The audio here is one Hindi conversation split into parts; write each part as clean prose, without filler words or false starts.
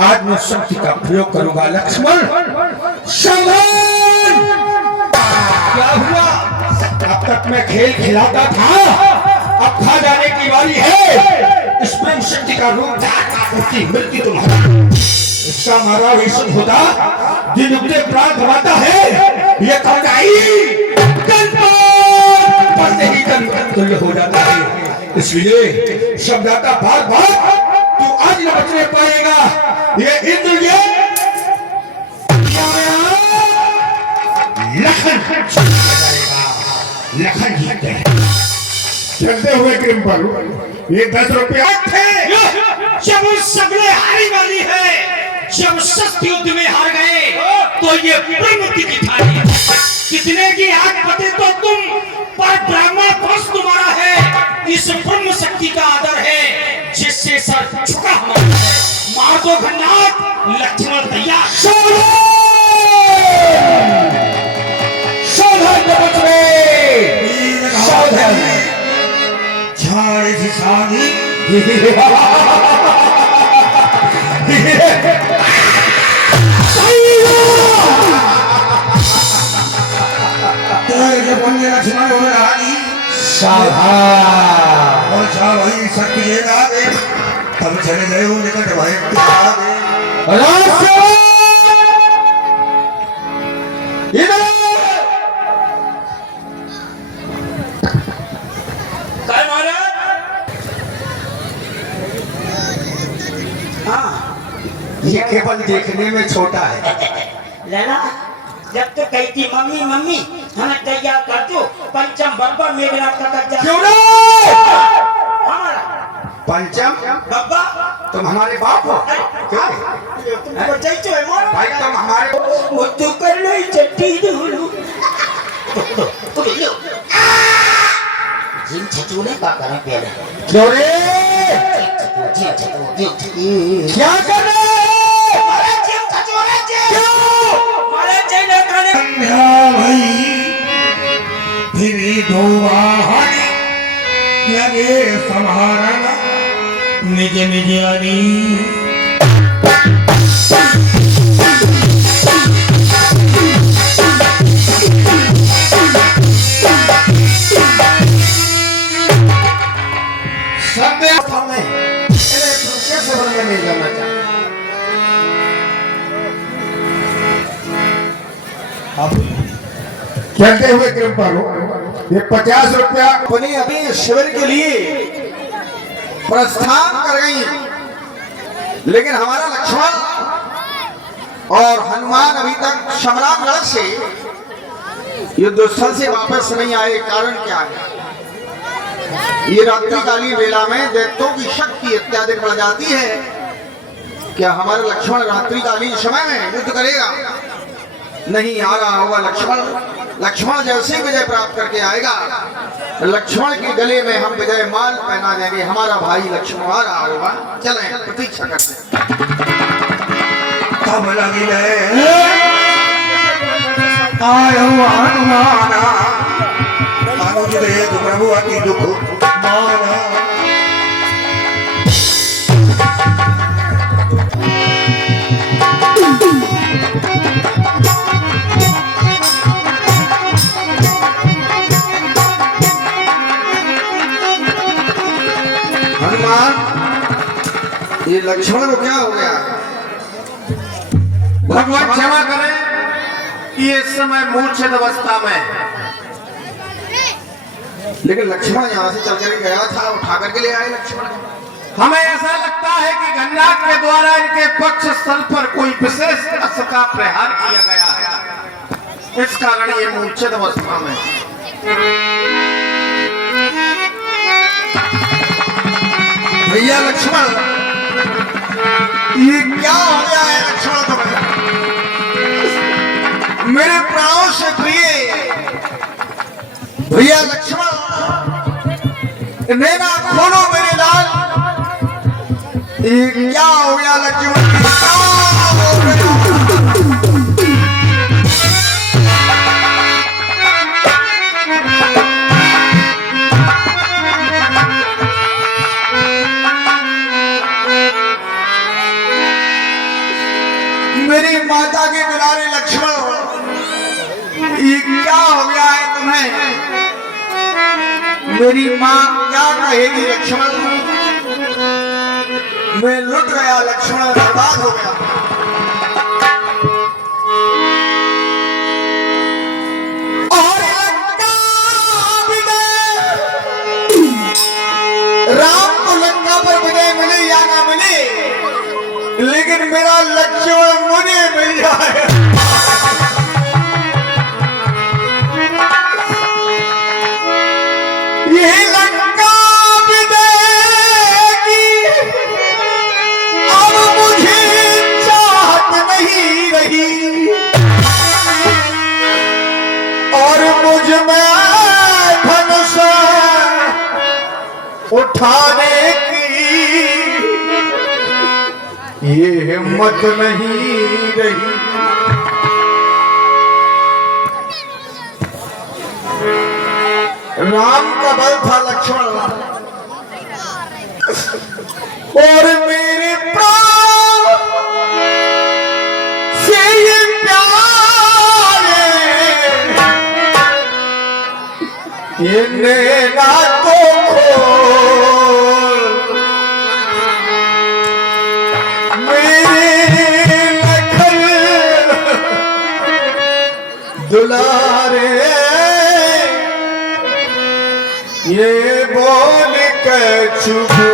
आज मैं शक्ति का प्रयोग करूंगा। लक्ष्मण संभल! क्या हुआ? अब तक मैं खेल खिलाता था, अब खा जाने की बारी है। इस ब्रह्म शक्ति का रूप उसकी मृत्यु तुम्हारा, इसका मारा विष्णु होता दिन उगते प्राण गवाता है। ये पढ़ते ही तुल्य हो जाता है। इसलिए शब्दाता बार बार तू आज न बचने पाएगा। ये इंद्र लखन जीत गए। चलते हुए कृपल ये 10 रुपया थे। जब सगले हारी वाली है, जब सत्य युद्ध में हार गए तो ये ब्रह्म की दिखाई। कितने की आग पते तो तुम पर ब्राह्मण वंश तुम्हारा है। इस ब्रह्म शक्ति का आदर है जिससे सर झुका हमारा है। मार दो घन्नाथ लक्ष्मण तैयार। झाड़ जिसानी लक्ष्मण हो रानी और वही शक्ति तब चले गए वो निकट भाई ये केवल देखने में छोटा है। लेना जब तो कही थी मम्मी मम्मी हमें तैयार कर दो, पंचम बब्बा मेघनाथ का कब्जा। क्यों ना? पंचम बब्बा तुम हमारे बाप हो क्या? तुमको चाहिए है मोर भाई तुम हमारे वो तो कर लो चट्टी दूलू जिन छचूने का करें पहले। क्यों रे? क्या कर रहे? लगे संहारना निज निज अनी। नहीं करना चाहता। चलते हुए कृपल ये 50 रुपया अपनी अभी शिविर के लिए प्रस्थान कर गई, लेकिन हमारा लक्ष्मण और हनुमान अभी तक शमरामगढ़ से युद्धस्थल से वापस नहीं आए। कारण क्या है? ये रात्रिकालीन वेला में दैत्यों की शक्ति अत्याधिक बढ़ जाती है। क्या हमारा लक्ष्मण रात्रिकालीन समय में युद्ध करेगा? नहीं आ रहा होगा लक्ष्मण। लक्ष्मण जैसे विजय प्राप्त करके आएगा, लक्ष्मण के गले में हम विजय माल पहना देंगे। हमारा भाई लक्ष्मण आ रहा होगा। चलें प्रतीक्षा करते तब लगी आयो हनुमाना अनुज देख प्रभु अति दुख माना। ये लक्ष्मण को क्या हो गया? भगवान क्षमा करें कि इस समय मूर्छित अवस्था में, लेकिन लक्ष्मण यहाँ से चल कर गया था, उठा करके ले आए लक्ष्मण। हमें ऐसा लगता है कि गन्नाथ के द्वारा इनके पक्ष स्थल पर कोई विशेष अस्त्र का प्रहार किया गया है, इस कारण ये मूर्छित अवस्था में। भैया लक्ष्मण ये क्या हो गया है? लक्ष्मण तुम्हें मेरे प्राणों से प्रिय भैया लक्ष्मण, नैना खोलो मेरे लाल। ये क्या हो गया लक्ष्मण? मेरी माता के दुलारे लक्ष्मण, ये क्या हो गया है तुम्हें? मेरी माँ क्या कहेगी लक्ष्मण? मैं लुट गया लक्ष्मण, बर्बाद हो गया। और लंका विजय, राम को लंका पर विजय मिले या ना मिले, लेकिन मेरा लक्ष्मण मुझे मिल जाए। ये लंका विदेगी, अब मुझे चाहत नहीं रही, और मुझ में धनुष उठाने की ये हिम्मत नहीं रही। राम का बल था लक्ष्मण, और मेरे प्राण से ये प्यारे, ये नैना तो खोल, मेरे लखन दुलारे, ये बोल के चुपो,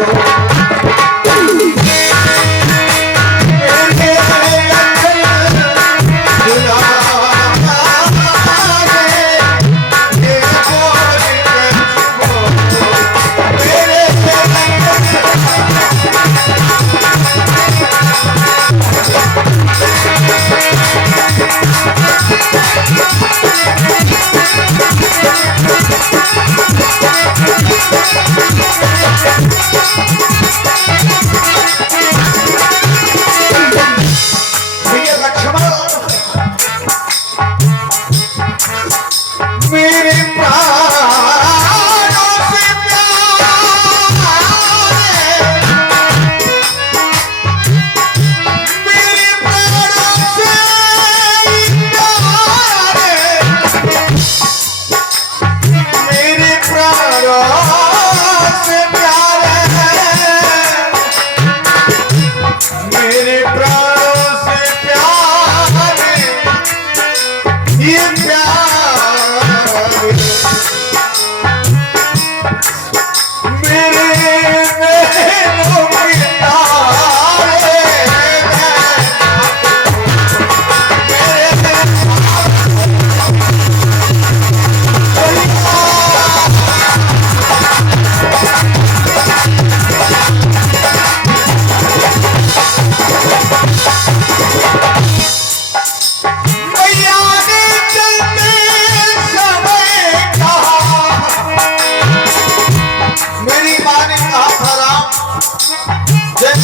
मेरे लखन दुलारे, ये बोल के चुपो, मेरे मेरे प्राणों से प्यारे, मेरे प्राणों से प्यारे, मेरे प्राणों से प्यारे, मेरे प्राणों से प्यारे, ये प्यार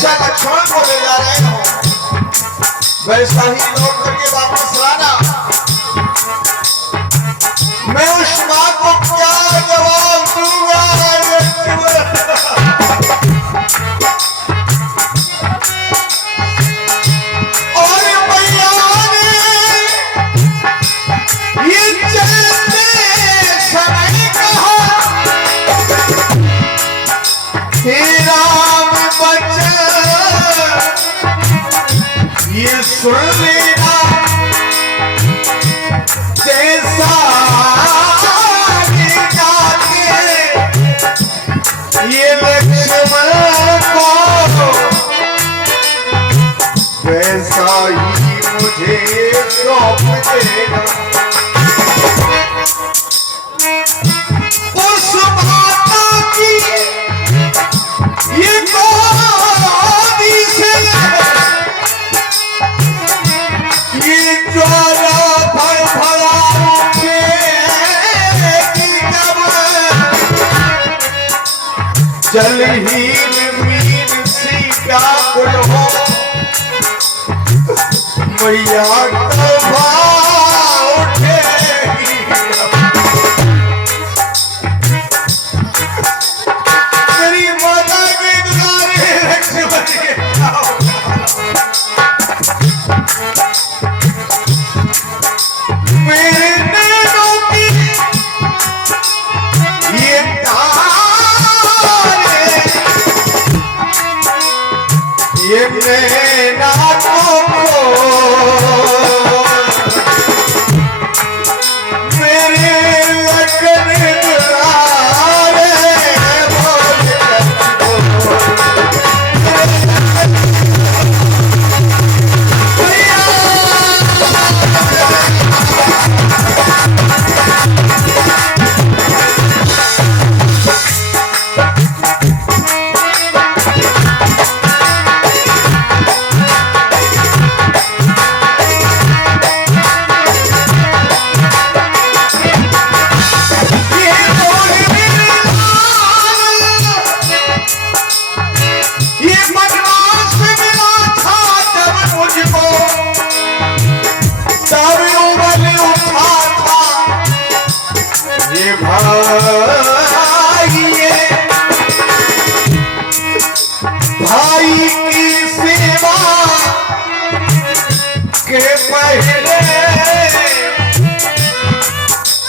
लक्ष्मण को ले जा रहे हो, वैसा ही लौट करके वापस लाना। मैं उस माँ को क्या जवाब दूंगा? और मैया ने ये चलते समय कहा, हे राम बच्चा ये सुन लेना, जैसा ये लक्ष्मण को, वैसा ही मुझे सौंप देना। उस माता की ये गोदी से ये ज्वाला फड़फड़ा उठेगी जब, जलहीन मीन सी व्याकुल हो, मैया तोबा उठेगी। मेरी माता के दुलारे लक्ष्मण के मेरे नैनों की ये तारे, ये नैना को मेरे लगन दुलारे भाई की सेवा के पहले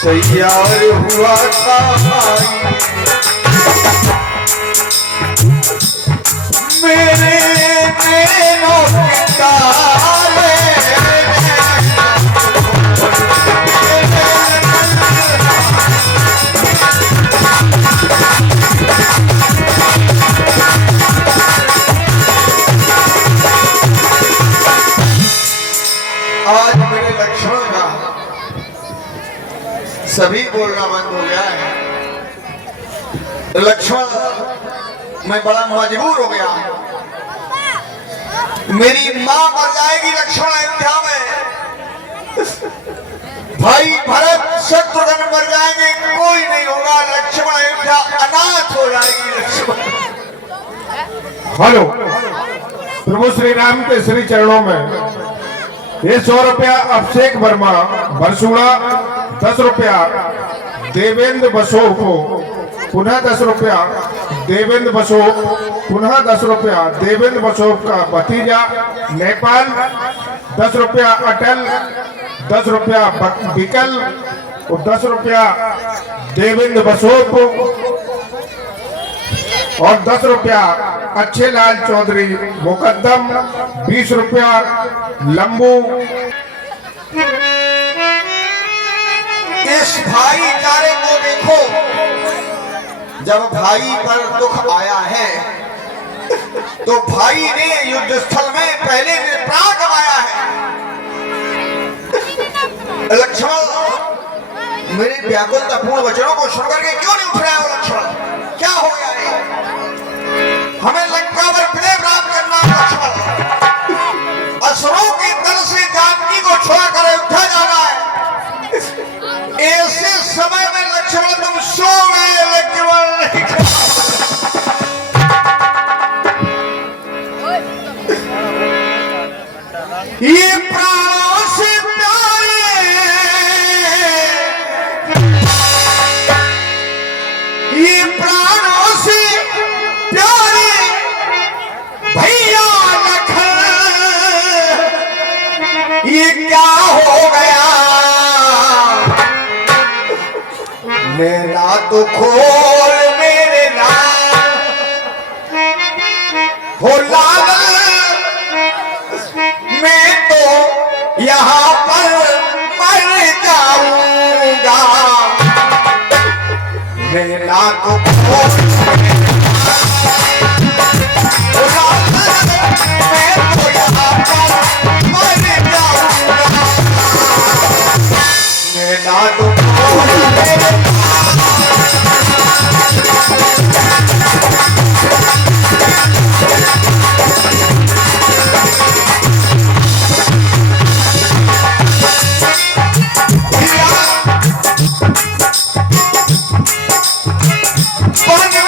तैयार हुआ था भाई मेरे नैनों के तारे आज मेरे लक्ष्मण का सभी बोलना बंद हो गया है। लक्ष्मण, मैं बड़ा मजबूर हो गया। मेरी मां मर जाएगी लक्ष्मण अयोध्या में, भाई भरत शत्रुघ्न मर जाएंगे, कोई नहीं होगा। लक्ष्मण अयोध्या अनाथ हो जाएगी लक्ष्मण। हेलो प्रभु श्री राम के श्री चरणों में ये 100 रुपया अभिषेक वर्मा बरसूड़ा, 10 रुपया देवेंद्र बसोह को, पुनः 10 रुपया देवेंद्र बसोह, पुनः 10 रुपया देवेंद्र बसोह का भतीजा नेपाल, 10 रुपया अटल, 10 रुपया विकल और 10 रुपया देवेंद्र बसोह को और 10 रुपया अच्छे लाल चौधरी मुकद्दम, 20 रुपया लंबू। इस भाईचारे को देखो, जब भाई पर दुख आया है तो भाई ने युद्ध स्थल में पहले ने प्राण गंवाया है। लक्ष्मण, मेरे व्याकुलतापूर्ण वचनों को सुनकर के क्यों नहीं उठ रहे हो लक्ष्मण? क्या हो गया है? हमें लंका पर विजय प्राप्त करना है लक्ष्मण। असुरों के दल से जानकी को छोड़कर अयोध्या जाना है। ऐसे समय में लक्ष्मण तुम सो गए लक्ष्मण नहीं। ये प्राणों से प्यारे, ये प्राणों से प्यारे भैया लखन, ये क्या हो गया? मेरा तो खोल मेरे नाम हो लाल, मैं तो यहाँ पर मर जाऊंगा। मेरा तो खोल हो लाल, मैं तो यहाँ पर मर जाऊंगा। मेरा तो खोल मेरे Bye.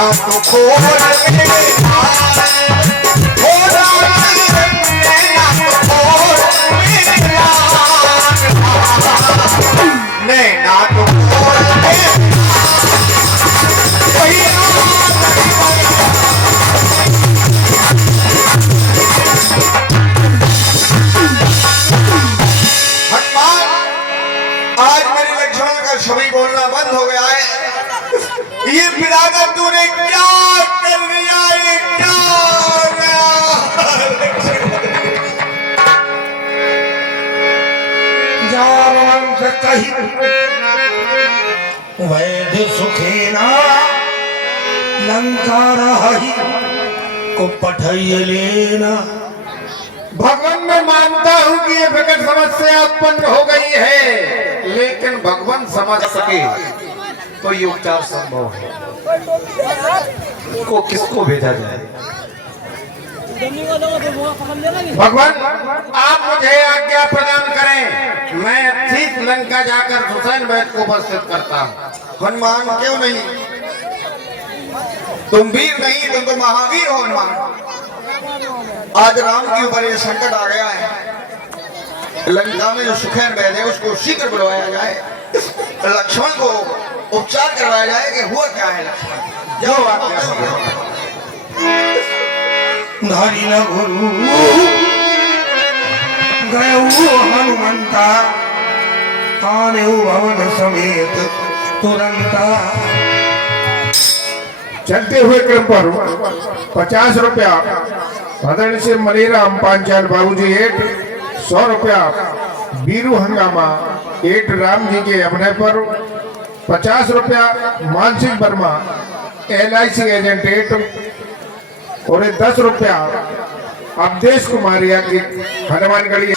ना तो खोल मेरा हो रानी नैना तो खोल मेरा नैना तो खोल मेरा आज मेरे लक्ष्मण का छवि बोलना बंद हो गया है। ये बिरादर तूने क्या कर दिया, ये क्या हो गया? जावंश कही वैध सुखेना लंका रही को पठय लेना। भगवान मैं मानता हूँ कि ये विकट समस्या उत्पन्न हो गई है, लेकिन भगवान समझ सके तो ये उपचार संभव है। को किसको भेजा जाए? भगवान आप मुझे आज्ञा प्रदान करें, मैं ठीक लंका जाकर हुसैन वैद को उपस्थित करता हूँ। हनुमान क्यों नहीं? तुम वीर नहीं, तुम तो महावीर हो हनुमान। आज राम के ऊपर ये संकट आ गया है। लंका में जो सुखैन वैद है उसको शीघ्र बुलवाया जाए, लक्ष्मण को उपचार करवाया जाए कि हुआ क्या है। लक्ष्मण जाओ आज्ञा। धरी न गुरु गए हनुमंता आने भवन समेत तुरंता। चलते हुए क्रम पर 50 रुपया भदन से मनीराम पांचाल बाबूजी 100 रुपया बीरू हंगामा 8 राम जी के अभिनय पर 50 रुपया मानसिक वर्मा LIC एजेंट 8 और 10 रुपया अवधेश कुमारिया की हनुमानगढ़ी।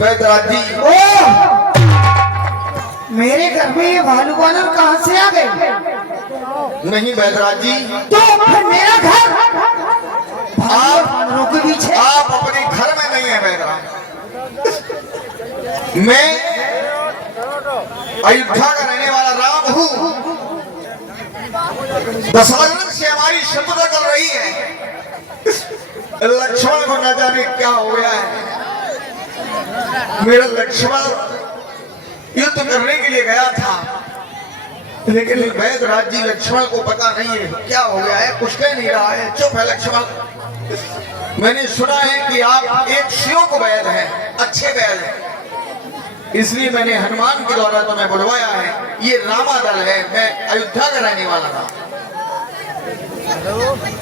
वैदराज जी, मेरे घर में ये भालू बानर कहाँ से आ गए? नहीं वैदराज जी, तो फिर मेरा घर भालू बानरों के बीच है। आप अपने घर में नहीं है वैदराज। मैं अयोध्या का रहने वाला राम हूँ। दशरथ से हमारी शत्रुता चल रही है। लक्ष्मण को न जाने क्या हो गया है। मेरा लक्ष्मण युद्ध करने के लिए गया था, लेकिन वैदराज जी लक्ष्मण को पता नहीं है क्या हो गया है, कुछ कह नहीं रहा है, चुप है लक्ष्मण। मैंने सुना है कि आप एक शिव को वैद हैं, अच्छे वैद हैं, इसलिए मैंने हनुमान के द्वारा तुम्हें बुलवाया है। ये रामादल है, मैं अयोध्या का रहने वाला था।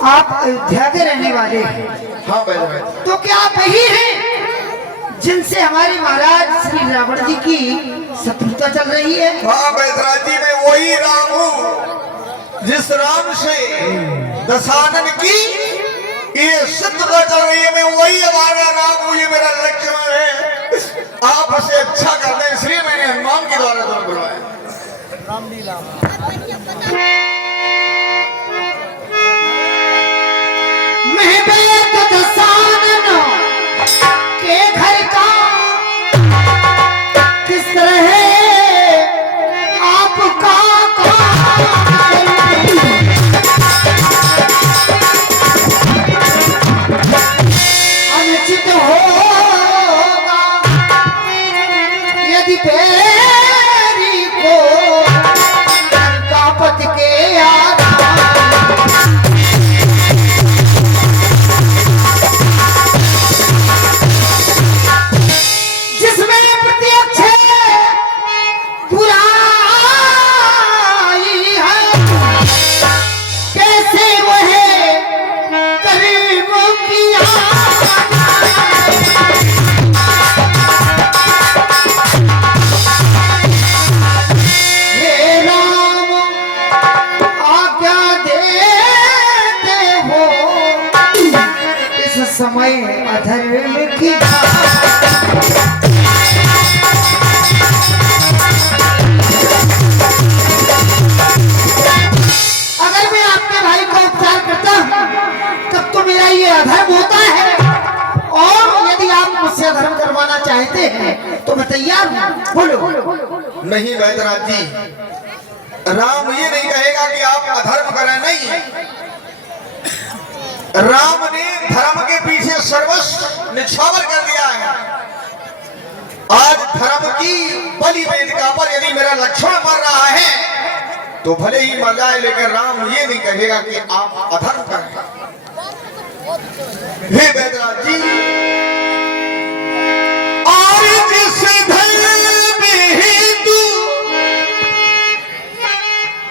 आप अयोध्या के रहने वाले हैं? हाँ वैदराज। तो क्या आप वही हैं जिनसे हमारे महाराज श्री रावण जी की शत्रुता चल रही है? हाँ वैदराज जी, मैं वही राम हूँ जिस राम से दशानन की ये शत्रुता चल रही है। मैं वही हमारा राम हूँ, ये मेरा लक्ष्मण है। आप उसे अच्छा कर दें, इसलिए मैंने हनुमान के द्वारा तुम्हें बुलवाया। मैं तो दशानन के घर का किस तरह आपका अनुचित होगा यदि पैरी को कापत के याद समय अधर्म की। अगर मैं आपके भाई को उपचार अधर्म होता है, और यदि आप मुझसे अधर्म करवाना चाहते हैं तो मैं तैयार हूँ। बोलो। नहीं वैद्यराज जी, राम ये नहीं कहेगा कि आप अधर्म करें, नहीं। राम ने धर्म के पीछे सर्वस्व निछावर कर दिया है। आज धर्म की बलि वेदिका पर यदि मेरा लक्ष्मण मर रहा है तो भले ही मर जाए, लेकिन राम ये नहीं कहेगा कि आप अधर्म करें। हे वैद्यराज जी, और जिस धर्म हेतु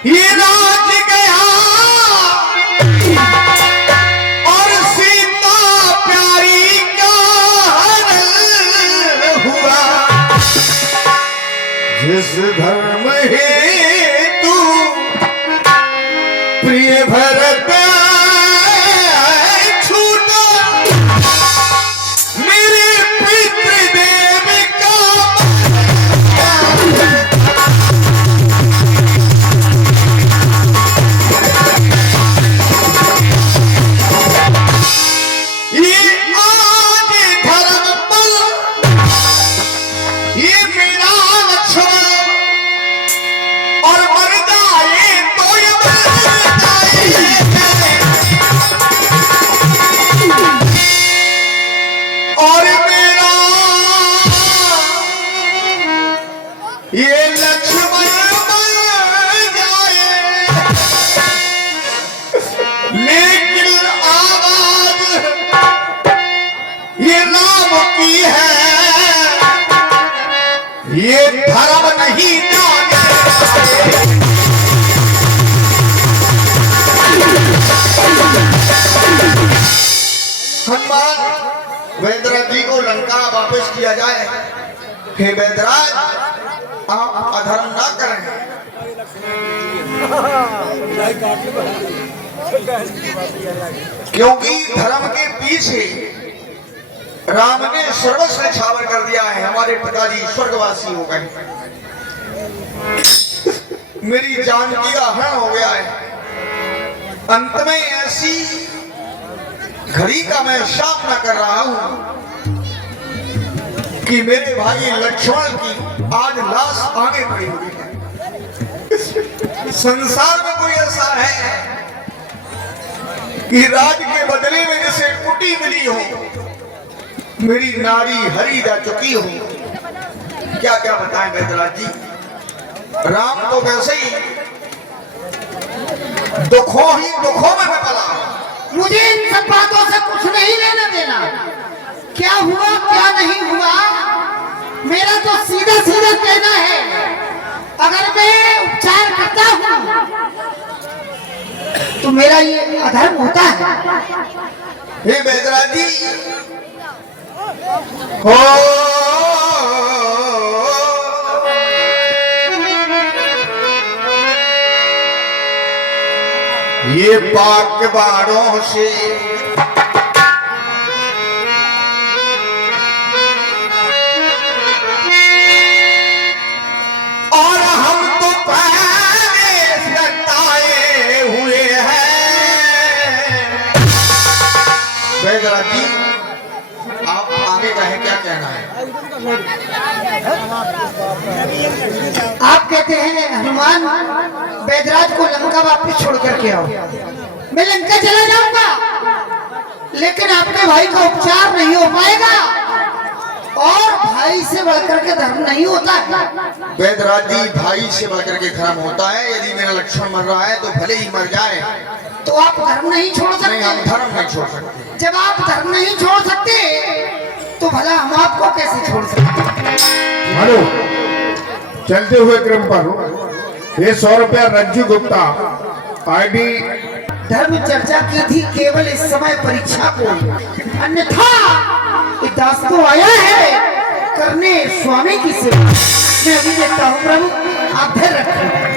ये राज गया और सीता प्यारी का हरण हुआ, जिस धर्म हेतु प्रिय भरत छूटा, मेरे पितृदेव का ये आज धर्म बल, ये मेरा लक्ष्मण, और मर जाए तो ये मर जाए, और मेरा ये लक्ष्मण मर जाए, लेकिन आवाज ये नाम की है, ये धर्म नहीं जाने। हनुमान, वैद्यराज जी को लंका वापस किया जाए। हे वैद्यराज, आप अधर्म ना करें। क्योंकि धर्म के पीछे राम ने सर्वस्व निछावर कर दिया है। हमारे पिताजी स्वर्गवासी हो गए, मेरी जानकी का हरण हो गया है। अंत में ऐसी घड़ी का मैं सामना कर रहा हूं कि मेरे भाई लक्ष्मण की आज लाश आगे पड़ी हुई है। संसार में कोई ऐसा है कि राज के बदले में जैसे कुटी मिली हो, मेरी नारी हरी जा चुकी हो। क्या क्या बताएं वैद्यराज जी, राम तो वैसे ही दुखों में मैं पला। मुझे इन सब बातों से कुछ नहीं लेना देना। क्या हुआ क्या नहीं हुआ, मेरा तो सीधा सीधा कहना है। अगर मैं उपचार करता हूँ तो मेरा ये अधर्म होता है। हे वैद्यराज जी, हो ये पाक बारों से और हम तो पहले सताए हुए हैं। वैद्यराज जी, आप आगे कहें, क्या कहना है? आप कहते हैं हनुमान, वैद्यराज को लंका वापस छोड़ करके आओ। मैं लंका चला जाऊंगा, लेकिन आपके भाई का उपचार नहीं हो पाएगा, और भाई से बढ़कर के धर्म नहीं होता है। वैद्यराज जी, भाई से बढ़कर के धर्म होता है। यदि मेरा लक्ष्मण मर रहा है तो भले ही मर जाए, तो आप धर्म नहीं छोड़ नहीं, सकते। हम धर्म नहीं छोड़ सकते। जब आप धर्म नहीं छोड़ सकते तो भला हम आपको कैसे छोड़ सकते। हेलो, चलते हुए क्रम पर ये 100 रुपया रज्जू गुप्ता आईडी धर्म चर्चा की थी केवल इस समय परीक्षा को, अन्यथा ये दास तो आया है करने स्वामी की सेवा। मैं अभी देखता हूँ प्रभु, आप धैर्य रखें।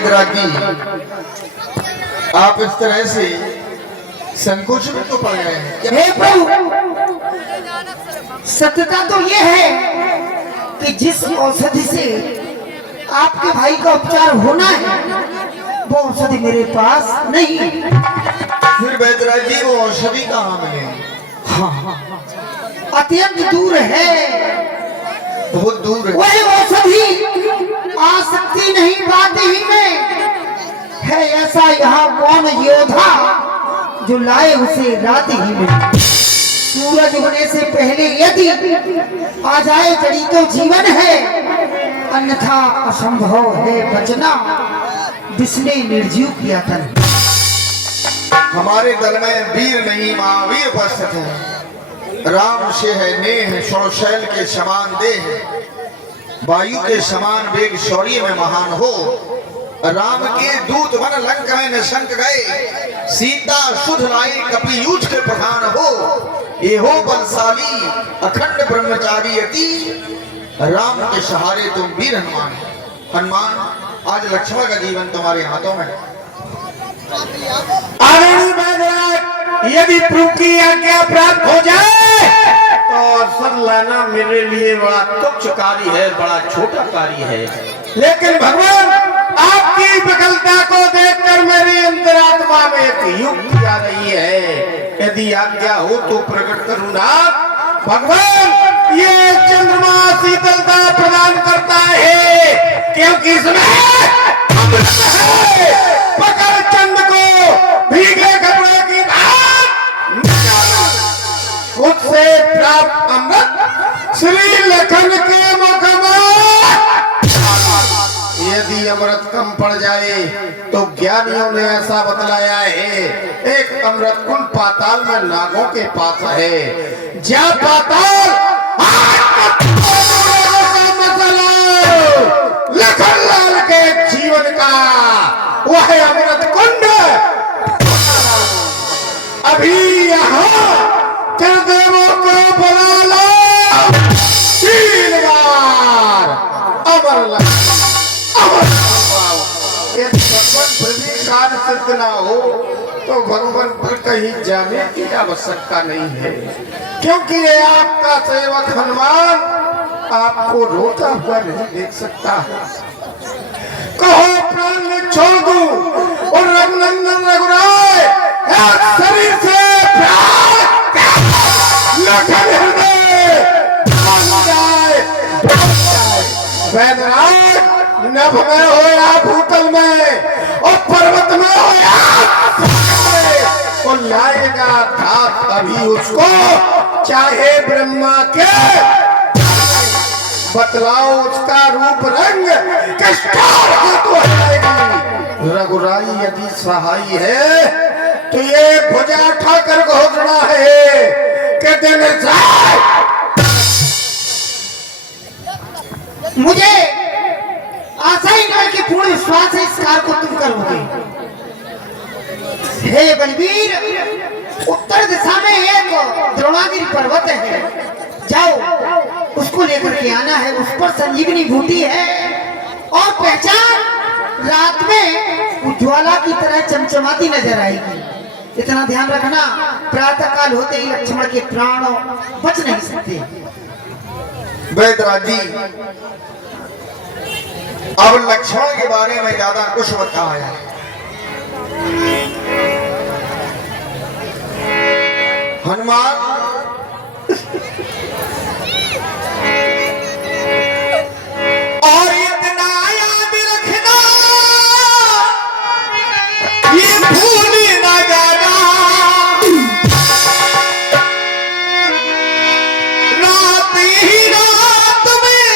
वैद्यराज जी, आप इस तरह से संकोच में तो पड़ गए हैं। हे प्रभु, सत्यता तो ये है कि जिस औषधि से आपके भाई का उपचार होना है वो औषधि मेरे पास नहीं। फिर वैद्यराज जी वो औषधि कहाँ मिले? अत्यंत दूर है, बहुत दूर है। वही औषधि आ सकती नहीं पाती ही में है। ऐसा यहाँ कौन योद्धा जो लाए उसे रात ही में। सूरज उगने से पहले यदि आ जाए जड़ी तो जीवन है, अन्यथा असंभव है बचना। जिसने निर्जीव किया था। हमारे दल में वीर नहीं महावीर उपस्थित है। राम से है नेह शौशैल के समान देह, वायु के समान वेग शौर्य में महान हो। राम के दूत वन लंक में निशंक गए, सीता सुध लाई कपि यूथ के प्रधान हो। ये हो बलशाली अखंड ब्रह्मचारी यति, राम के सहारे तुम वीर हनुमान। हनुमान, आज लक्ष्मण का जीवन तुम्हारे हाथों में है। आदरणीय वैद्यराज, यदि प्रभु की आज्ञा प्राप्त हो जाए तो अवसर लाना मेरे लिए बड़ा तुच्छ कार्य है, बड़ा छोटा कार्य है। लेकिन भगवान, आपकी विकलता को देखकर मेरी अंतरात्मा में एक युक्ति आ रही है। यदि आज्ञा हो तो प्रकट करूंगा। भगवान, ये चंद्रमा शीतलता प्रदान करता है क्योंकि इसमें अमृत है। पकड़ चंद को भीगे कपड़े की भांति निकाला। खुद से प्राप्त अमृत श्री लखन के मुख में। यदि अमृत कम पड़ जाए तो ज्ञानियों ने ऐसा बतलाया है, एक अमृत कुंड पाताल में नागों के पास है। जा पाताल लखन लाल के जीवन का वह अमृत कुंड अभी यहाँ त्रिदेवों को बुला लो। 3 बार अमर कार्य सिद्ध ना हो तो भगवान पर कहीं जाने की आवश्यकता नहीं है, क्योंकि ये आपका सेवक हनुमान आपको रोता हुआ नहीं देख सकता। कहो प्राण छोड़ दूं और रघुनंदन रघुराय शरीर से प्राण लखन हृदय वैद्यराज, नभ में हो या भूतल में और पर्वत में हो या और लाएगा धात अभी उसको, चाहे ब्रह्मा के। बतलाओ उसका रूप रंग किस तो आएगी। रघुराई यदि सहाय है तो ये भुजा उठाकर घोषणा है कि दिन मुझे आशा ही नहीं कि पूर्ण विश्वास है इस कार्य को तुम करोगे। हे बलवीर, उत्तर दिशा में एक द्रोणागिरी पर्वत है, जाओ उसको लेकर के आना है। उस पर संजीवनी बूटी है और पहचान रात में उज्ज्वला की तरह चमचमाती नजर आएगी। इतना ध्यान रखना, प्रातः काल होते ही लक्ष्मण के प्राण बच नहीं सकते। वैद्यराज जी, अब लक्ष्मण के बारे में ज्यादा कुछ मत कहा जाए। हनुमान, और इतना याद रखना, ये भूल ना जाना, रात ही रात में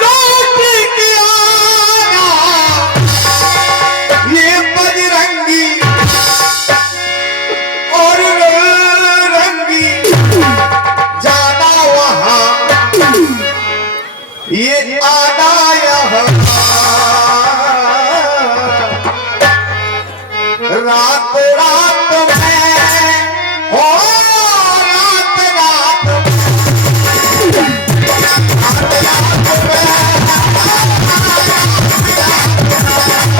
लौट के आना। ये बजरंगी और रंगी जाना वहां, ये आना यहाँ रात रात में हो, रात रात में, रात रात में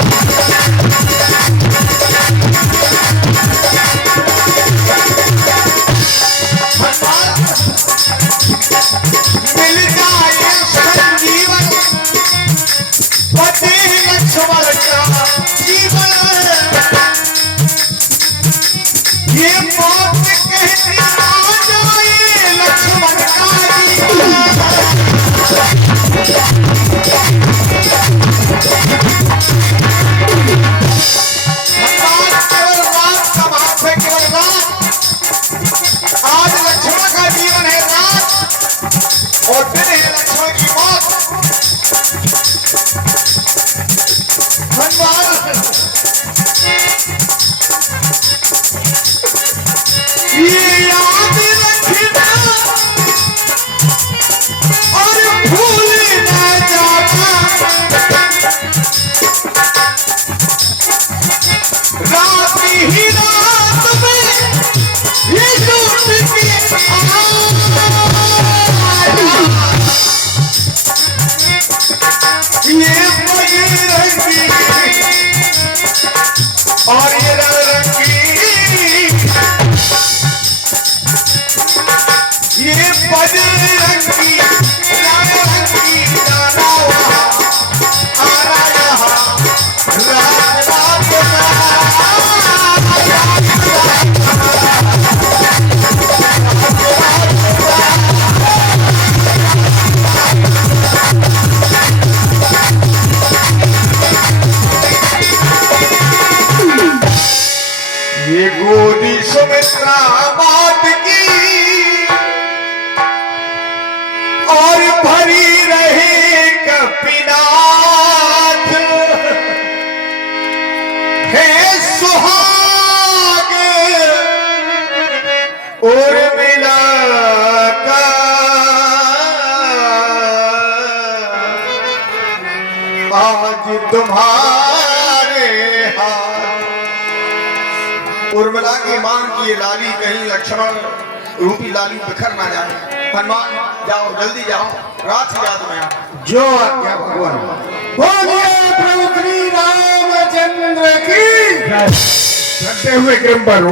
और भरी रहे कपिनाथ है सुहाग और मिला का आज तुम्हारे हाथ। उर्मिला की मांग की ये लाली कहीं लक्ष्मण रूपी लाली बिखर ना जाए। हनुमान जाओ, जल्दी जाओ, रात की याद में आओ। जो आज्ञा भगवान। बोलिए प्रभु श्री रामचंद्र की। डरते हुए क्रम पर